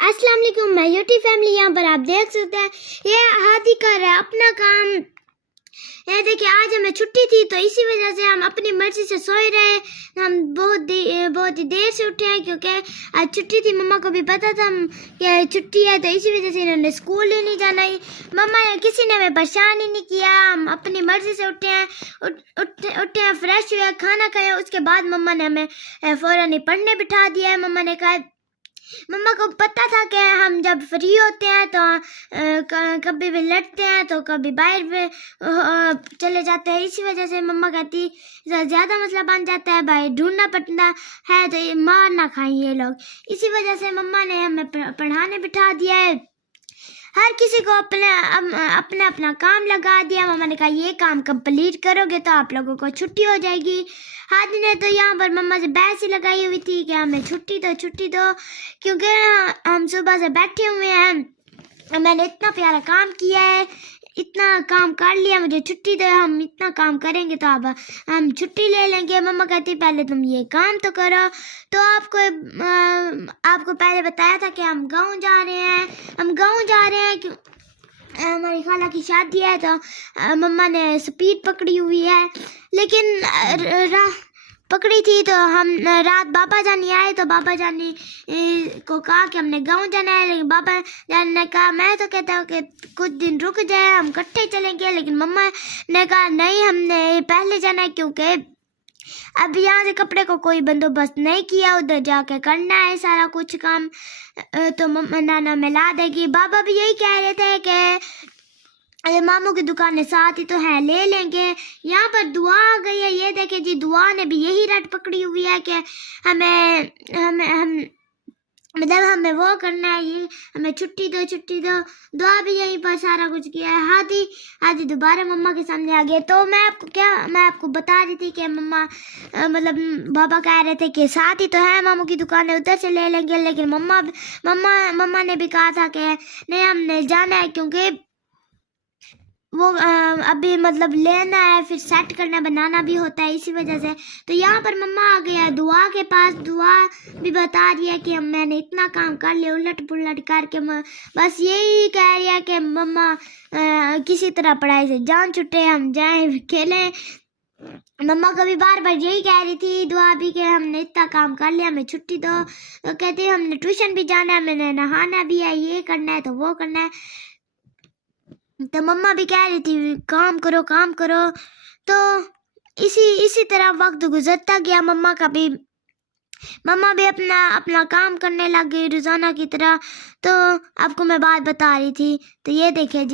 अस्सलाम वालेकुम my YouTube family. यहाँ पर आप देख सकते हैं ये हाथी कर रहा है अपना काम। ये देखिए आज हमें छुट्टी थी तो इसी वजह से हम अपनी मर्जी से सोए रहे। हम बहुत ही देर से उठे हैं क्योंकि आज छुट्टी थी। मम्मा को भी पता था कि छुट्टी है तो इसी वजह से इन्होंने स्कूल ही नहीं जाना ही। मम्मा ने किसी ने हमें परेशान ही नहीं किया। हम अपनी मर्जी से उठे हैं, उठे हैं, फ्रेश हुए, खाना खाया। उसके बाद मम्मा ने हमें फ़ौरन ही पढ़ने बिठा दिया है। मम्मा को पता था कि हम जब फ्री होते हैं तो कभी भी लड़ते हैं तो कभी बाहर भी चले जाते हैं। इसी वजह से मम्मा कहती ज़्यादा मसला बन जाता है, भाई ढूंढना पड़ता है तो ये मार ना खाएं ये लोग। इसी वजह से मम्मा ने हमें पढ़ाने बिठा दिया है। हर किसी को अपना अपना काम लगा दिया। मम्मा ने कहा ये काम कंप्लीट करोगे तो आप लोगों को छुट्टी हो जाएगी। हादी ने तो यहाँ पर मम्मा से बहस ही लगाई हुई थी कि हमें छुट्टी दो क्योंकि हम सुबह से बैठे हुए हैं। मैंने इतना प्यारा काम किया है, इतना काम कर लिया, मुझे छुट्टी दो। हम इतना काम करेंगे तो अब हम छुट्टी ले लेंगे। मम्मा कहती पहले तुम ये काम तो करो। तो आपको पहले बताया था कि हम गाँव जा रहे हैं क्यों हमारी खाला की शादी है तो मम्मा ने स्पीड पकड़ी हुई है। लेकिन पकड़ी थी तो हम रात बाबा जानी आए तो बाबा जानी को कहा कि हमने गांव जाना है। लेकिन बाबा जानी ने कहा मैं तो कहता हूँ कि कुछ दिन रुक जाए, हम इकट्ठे चलेंगे। लेकिन मम्मा ने कहा नहीं, हमने पहले जाना है क्योंकि अब यहाँ से कपड़े को कोई बंदोबस्त नहीं किया, उधर जाके करना है सारा कुछ काम। तो मम्मा नाना मिला देगी। बाबा भी यही कह रहे थे कि मामू की दुकान साथ ही तो है, ले लेंगे। यहाँ पर दुआ आ गई है, ये देखे जी, दुआ ने भी यही रट पकड़ी हुई है कि हमें वो करना है, ये हमें छुट्टी दो। दुआ भी यहीं पर सारा कुछ किया है। हादी दोबारा मम्मा के सामने आ गए। तो मैं आपको बता रही थी कि मम्मा बाबा कह रहे थे कि साथ ही तो है मामू की दुकान है, उधर से ले लेंगे। लेकिन मम्मा ने भी कहा था कि नहीं, हमने जाना है क्योंकि वो अभी लेना है, फिर सेट करना बनाना भी होता है। इसी वजह से तो यहाँ पर मम्मा आ गया दुआ के पास। दुआ भी बता रही है कि मैंने इतना काम कर लिया, उलट पुलट करके बस यही कह रही है कि मम्मा किसी तरह पढ़ाई से जान छुटे, हम जाएं खेलें। मम्मा कभी बार यही कह रही थी दुआ भी कि हमने इतना काम कर लिया, हमें छुट्टी दो। तो कहती हमने ट्यूशन भी जाना है, मैंने नहाना भी है, ये करना है तो वो करना है। तो मम्मा भी कह रही थी काम करो। तो इसी तरह वक्त गुजरता गया। मम्मा भी अपना काम करने लग गई रोजाना की तरह। तो आपको मैं बात बता रही थी। तो ये देखिए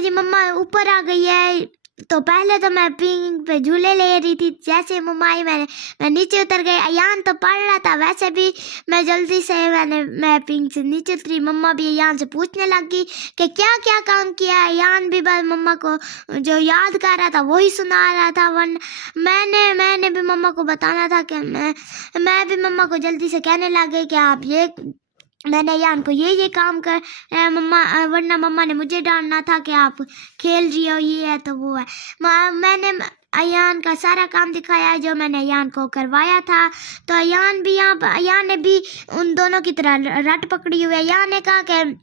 जी मम्मा ऊपर आ गई है। तो पहले तो मैं पिंग पे झूले ले रही थी। जैसे मम्मा आई मैं नीचे उतर गई। अयान तो पढ़ रहा था, वैसे भी मैं जल्दी से मैं पिंग से नीचे उतरी। मम्मा भी अयान से पूछने लगी कि क्या क्या काम किया। अयान भी बस मम्मा को जो याद कर रहा था वही सुना रहा था। मैंने भी मम्मा को बताना था कि मैं भी मम्मा को जल्दी से कहने लग गई कि आप मैंने अयान को ये काम कर मम्मा, वरना मम्मा ने मुझे डांटना था कि आप खेल रही हो, ये है तो वो है। मैंने अयान का सारा काम दिखाया है जो मैंने अयान को करवाया था। तो अयान ने भी उन दोनों की तरह रट पकड़ी हुई है। अयान ने कहा कि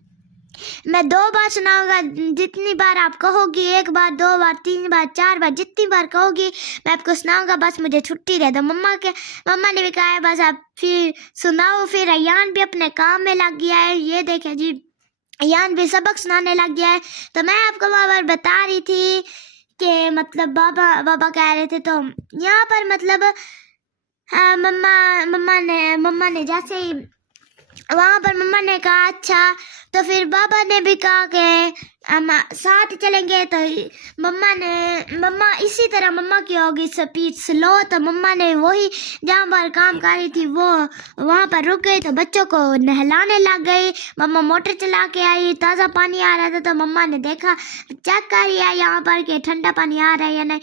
मैं 2 बार सुनाऊंगा, जितनी बार आप कहोगी, 1 बार, 2 बार, 3 बार, 4 बार, जितनी बार कहोगी मैं आपको सुनाऊंगा, बस मुझे छुट्टी दे दो। मम्मा ने भी कहा है बस आप फिर सुनाओ। फिर अयान भी अपने काम में लग गया है। ये देखे जी, अयान भी सबक सुनाने लग गया है। तो मैं आपको बार बता रही थी कि बाबा कह रहे थे। तो यहाँ पर मम्मा ने जैसे ही वहाँ पर मम्मा ने कहा अच्छा, तो फिर बाबा ने भी कहा कि हम साथ चलेंगे। तो मम्मा इसी तरह मम्मा की होगी स्पीड स्लो। तो मम्मा ने वही जहाँ पर काम कर रही थी वो वहाँ पर रुक गई। तो बच्चों को नहलाने लग गई। मम्मा मोटर चला के आई, ताज़ा पानी आ रहा था। तो मम्मा ने देखा, चेक कर लिया यहाँ पर कि ठंडा पानी आ रहा है या नहीं।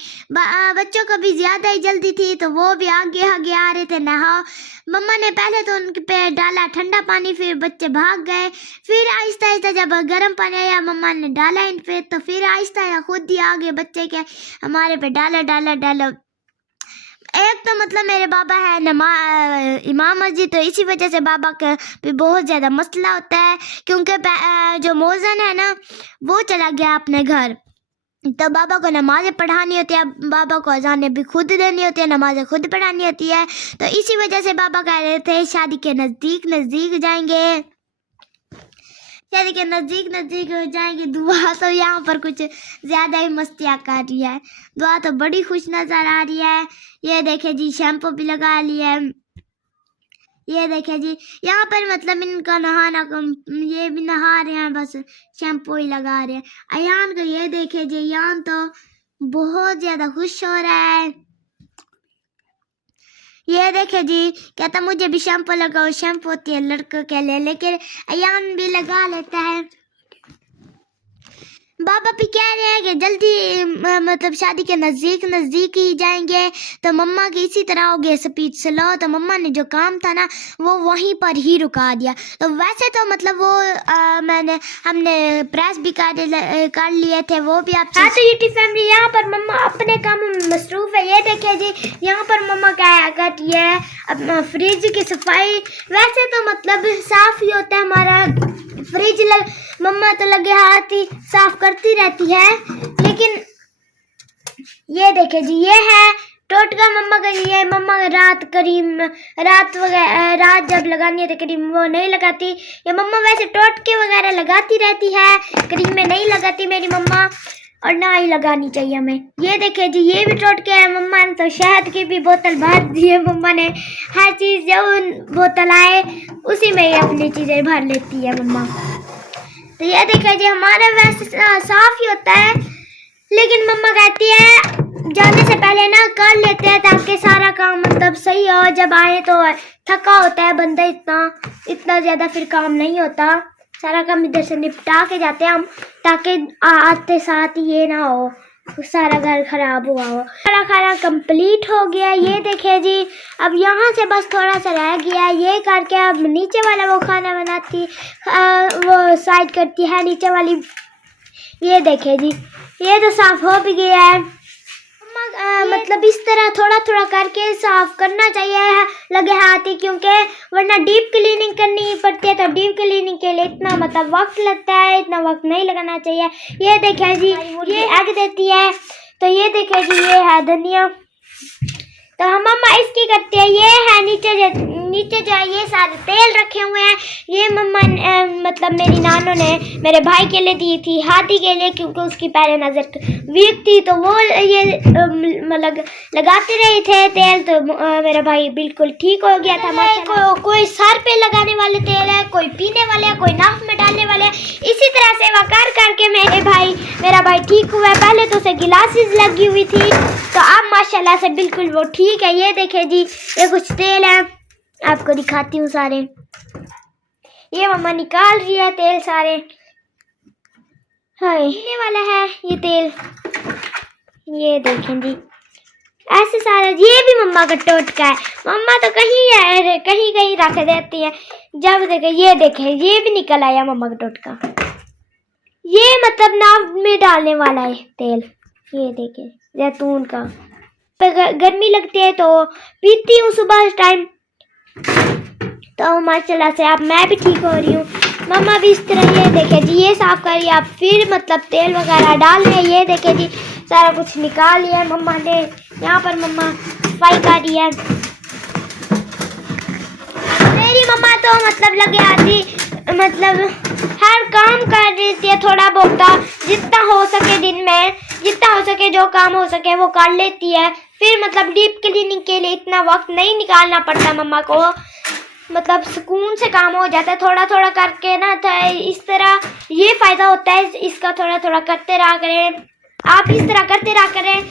बच्चों को भी ज़्यादा ही जल्दी थी तो वो भी आगे आ रहे थे नहाओ। मम्मा ने पहले तो उनके पे डाला ठंडा पानी, फिर बच्चे भाग गए। फिर आहिस्ता जब गर्म पानी आया मम्मा ने डाला इन पे, तो फिर आहिस्ता खुद ही आगे बच्चे के हमारे पे डाला। एक तो मतलब मेरे बाबा है इमाम मस्जिद, तो इसी वजह से बाबा का भी बहुत ज़्यादा मसला होता है, क्योंकि जो मौज़न है ना वो चला गया अपने घर, तो बाबा को नमाज़ें पढ़ानी होती है, बाबा को अज़ानें भी खुद देनी होती है, नमाज़ें खुद पढ़ानी होती है। तो इसी वजह से बाबा कह रहे थे शादी के नज़दीक जाएंगे, शादी के नज़दीक हो जाएंगे। दुआ तो यहाँ पर कुछ ज़्यादा ही मस्तियाँ कर रही है, दुआ तो बड़ी खुश नज़र आ रही है। ये देखे जी शैम्पू भी लगा लिया है, ये देखे जी यहाँ पर मतलब इनका नहाना ये भी नहा रहे हैं, बस शैम्पू ही लगा रहे हैं। अयान को ये देखे जी, अयान तो बहुत ज़्यादा खुश हो रहा है। ये देखे जी कहता मुझे भी शैम्पू लगाओ, शैम्पू होती है लड़कों के लिए, लेकिन अयान भी लगा लेता है। बाबा भी कह रहे हैं कि जल्दी मतलब शादी के नज़दीक ही जाएंगे। तो मम्मा की इसी तरह हो गया स्पीच स्लो, तो मम्मा ने जो काम था ना वो वहीं पर ही रुका दिया। तो वैसे तो मतलब वो हमने प्रेस भी कर लिए थे, वो भी आप। हाँ तो यूट्यूब फैमिली यहाँ पर मम्मा अपने काम में मसरूफ़ है। ये देखिए जी यहाँ पर मम्मा क्या करती है, अब फ्रिज की सफाई। वैसे तो मतलब साफ़ ही होता है हमारा फ्रिज, मम्मा तो लगे हाथ ही साफ करती रहती है। लेकिन ये देखे जी ये है टोटका मम्मा का, ये मम्मा रात जब लगानी है तो क्रीम वो नहीं लगाती। ये मम्मा वैसे टोटके वगैरह लगाती रहती है, क्रीम में नहीं लगाती मेरी मम्मा, और ना ही लगानी चाहिए हमें। ये देखे जी ये भी टोटके है, मम्मा ने तो शहद की भी बोतल भर दी है। मम्मा ने हर चीज़ जो बोतल आए उसी में ही अपनी चीज़ें भर लेती है मम्मा। तो ये देखिए जी हमारा वैसे साफ ही होता है, लेकिन मम्मा कहती है जाने से पहले ना कर लेते हैं ताकि सारा काम मतलब सही हो। जब आए तो थका होता है बंदा, इतना ज़्यादा फिर काम नहीं होता, सारा काम इधर से निपटा के जाते हैं हम, ताकि आते साथ ये ना हो सारा घर खराब हुआ हो। सारा खाना कंप्लीट हो गया। ये देखिए जी अब यहाँ से बस थोड़ा सा रह गया, ये करके अब नीचे वाला वो खाना बनाती वो साइड करती है नीचे वाली। ये देखिए जी ये तो साफ हो भी गया है। मतलब इस तरह थोड़ा थोड़ा करके साफ करना चाहिए लगे हाथ ही, क्योंकि वरना डीप क्लीनिंग करनी पड़ती है। तो डीप क्लीनिंग के लिए इतना मतलब वक्त लगता है, इतना वक्त नहीं लगाना चाहिए। ये देखिए जी ये एग देती है। तो ये देखिए जी ये है धनिया, तो हम मम्मा इसकी करते हैं। ये है नीचे जो ये सारे तेल रखे हुए हैं, ये मम्मा मतलब मेरी नानों ने मेरे भाई के लिए दी थी, हाथी के लिए, क्योंकि उसकी पहले नज़र वीक थी, तो वो ये मतलब लगाते रहे थे तेल, तो मेरा भाई बिल्कुल ठीक हो गया था। कोई सर पे लगाने वाले तेल है, कोई पीने वाले है, कोई नाक में डालने वाले है। इसी तरह से वकार करके मेरा भाई ठीक हुआ है। पहले तो उसे गिलासेस लगी हुई थी, तो अब माशाल्लाह से बिल्कुल वो ठीक है। ये देखे जी ये कुछ तेल है, आपको दिखाती हूँ सारे। ये मम्मा निकाल रही है तेल सारे, हाय पीने वाला है ये तेल। ये देखें जी ऐसे सारे, ये भी मम्मा का टोटका है। मम्मा तो कहीं रख देती है। जब देखे ये देखे ये भी निकल आया मम्मा का टोटका। ये मतलब नाक में डालने वाला है तेल। ये देखे जैतून का, गर्मी लगती है तो पीती हूँ सुबह टाइम, तो माशाल्लाह से अब मैं भी ठीक हो रही हूँ। मम्मा भी इस तरह ये देखे जी ये साफ करिए, आप फिर मतलब तेल वगैरह डाल रहे हैं। ये देखे जी सारा कुछ निकाल लिया मम्मा ने। यहाँ पर मम्मा सफाई कर रही है। मेरी मम्मा तो मतलब लगे आती मतलब हर काम कर रही थी, थोड़ा बहुत जितना हो सके दिन में, जितना हो सके जो काम हो सके वो कर लेती है। फिर मतलब डीप क्लीनिंग के लिए इतना वक्त नहीं निकालना पड़ता मम्मा को, मतलब सुकून से काम हो जाता है थोड़ा थोड़ा करके ना। तो इस तरह ये फ़ायदा होता है इसका, थोड़ा थोड़ा करते रहा करें, आप इस तरह करते रहा करें,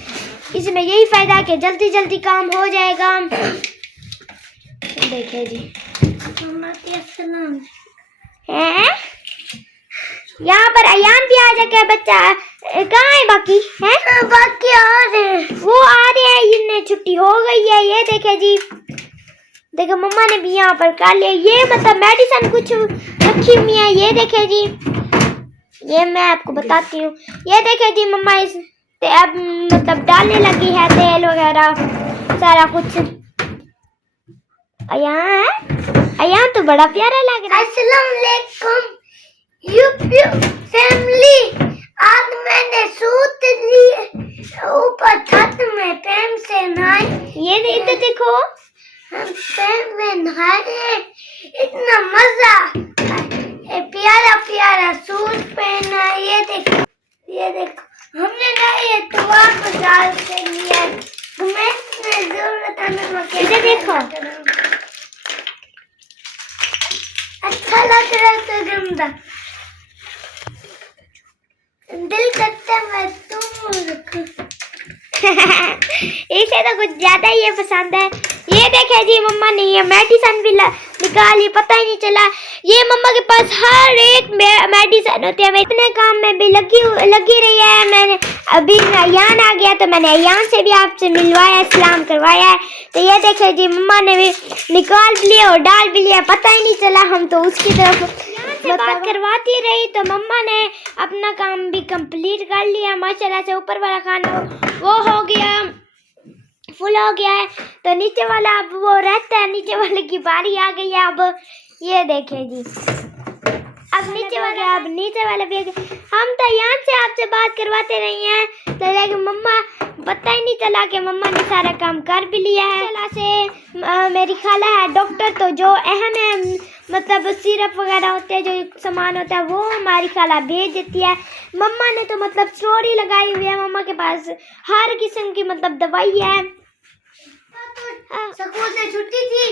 इसमें यही फ़ायदा है कि जल्दी जल्दी काम हो जाएगा। देखिए जी है यहाँ पर अयान भी आ जाके बच्चा कहाँ है, बाकी है बाकी आ रहे हैं, वो आ रहे हैं, इन्हें छुट्टी हो गई है। ये देखे जी देखो मम्मा ने भी यहाँ पर कर लिया। ये मतलब मेडिसिन कुछ रखी हुई है। ये देखे जी ये मैं आपको बताती हूँ। ये देखे जी मम्मा इस अब मतलब डालने लगी है तेल वगैरह। सारा कुछ। अयान है, अयान तो बड़ा प्यारा लग रहा है। अस्सलाम वालेकुम यूट्यूब फैमिली, आज मैंने सूत लिए ऊपर छत में पैम से नहाई। ये इधर देखो, हम पैम में नहाए, इतना मजा, प्यारा प्यारा सूट पहना। ये देखो, ये देखो, हमने ना ये तुआ को डाल के लिया, तुम्हें जरूरत है। इधर देखो, अच्छा लग रहा है तो गंदा, दिल करता है मैं तुम रखूं। इसे तो कुछ ज्यादा ही पसंद है। ये देखे जी, मम्मा ने ये मेडिसिन भी निकाली, पता ही नहीं चला। ये मम्मा के पास हर एक मेडिसिन होती है। मैं इतने काम में भी लगी रही है। मैंने अभी अयान आ गया तो मैंने अयान से भी आपसे मिलवाया, सलाम करवाया है। तो ये देखे जी, मम्मा ने भी निकाल भी लिया और डाल भी लिया, पता ही नहीं चला। हम तो उसकी तरफ बात करवाती रही तो मम्मा ने अपना काम भी कंप्लीट कर लिया माशाल्लाह से। ऊपर वाला खाना वो हो गया, फुल हो गया है, तो नीचे वाला अब वो रहता है। नीचे वाले की बारी आ गई है। अब ये देखे जी, अब नीचे वाला भी हम तो यहाँ से आपसे बात करवाते रही हैं, तो लेकिन मम्मा पता ही नहीं चला कि मम्मा ने सारा काम कर भी लिया है। खाला से मेरी खाला है डॉक्टर, तो जो अहम है मतलब सिरप वगैरह होते हैं, जो सामान होता है, वो हमारी खाला भेज देती है। मम्मा ने तो मतलब स्टोरी लगाई हुई है, मम्मा के पास हर किस्म की मतलब दवाई है। स्कूल से छुट्टी थी,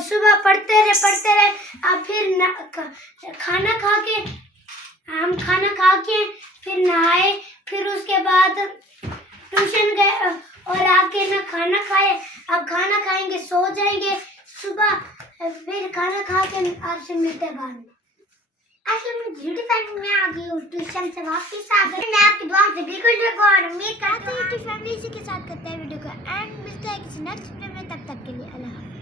सुबह पढ़ते रहे। अब फिर खाना खा के फिर नहाए, फिर उसके बाद ट्यूशन गए और आके ना खाना खाए। अब खाना खाएंगे, सो जाएंगे। सुबह फिर खाना खा के आपसे मिलते हैं बाद में। आज मैं ब्यूटी फैमिली में आ गई हूँ, ट्यूशन से वापस आ गई। मैं आपकी दुआ से बिल्कुल और उम्मीद करती हूँ कि फैमिली इसी के साथ करते हैं वीडियो को एंड मिलते हैं किसी नेक्स्ट वीडियो में। तब तक के लिए अल्लाह।